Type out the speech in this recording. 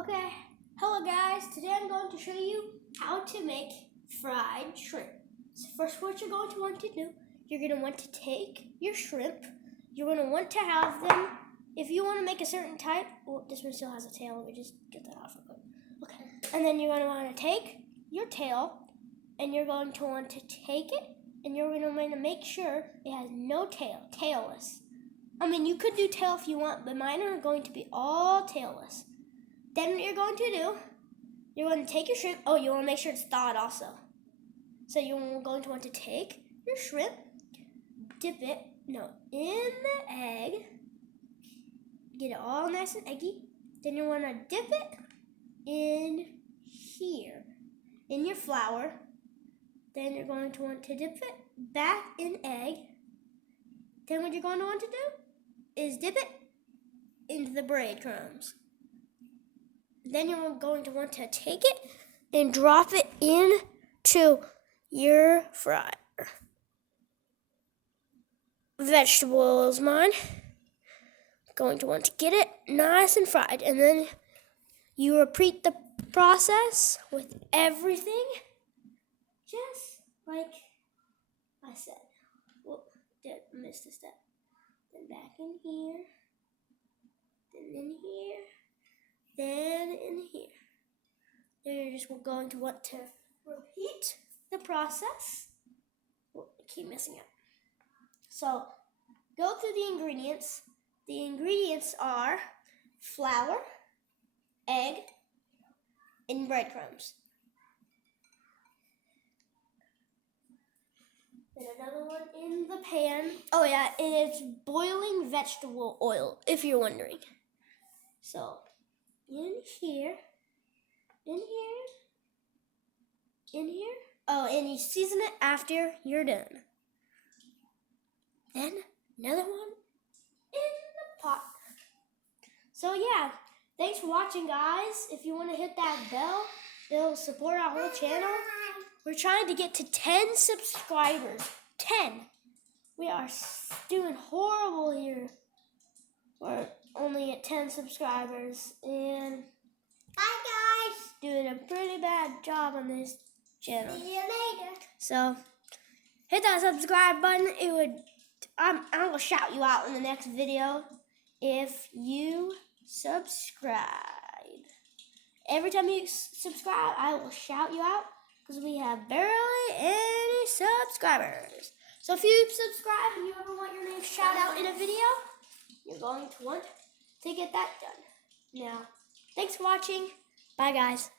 Okay, hello guys. Today I'm going to show you how to make fried shrimp. So first, what you're going to want to do, you're going to want to take your shrimp. You're going to want to have them, if you want to make a certain type, well, this one still has a tail. Let me just get that off real quick. Okay, and then you're going to want to take your tail, and you're going to want to take it, and you're going to want to make sure it has no tail, tailless. I mean, you could do tail if you want, but mine are going to be all tailless. Then what you're going to do, you're going to take your shrimp. Oh, you want to make sure it's thawed also. So you're going to want to take your shrimp, dip it, in the egg, get it all nice and eggy. Then you want to dip it in here, in your flour. Then you're going to want to dip it back in egg. Then what you're going to want to do is dip it into the breadcrumbs. Then you're going to want to take it and drop it into your fryer. Vegetables, mine. Going to want to get it nice and fried, and then you repeat the process with everything, just like I said. Whoop, missed a step. Then back in here, then in here. Then in here. Then you're just going to want to repeat the process. Oh, I keep messing up. So go through the ingredients. The ingredients are flour, egg, and breadcrumbs. Then another one in the pan. Oh yeah, and it's boiling vegetable oil, if you're wondering. So in here. Oh, and you season it after you're done. Then another one in the pot. So yeah, thanks for watching, guys. If you want to hit that bell, it'll support our whole channel. We're trying to get to 10 subscribers. 10. We are doing horrible here. We're only at 10 subscribers, and bye guys. Doing a pretty bad job on this channel. See you later. So hit that subscribe button. I'm gonna shout you out in the next video if you subscribe. Every time you subscribe, I will shout you out because we have barely any subscribers. So if you subscribe and you ever want your name shout out in a video, you're going to want to get that done. Now, thanks for watching. Bye, guys.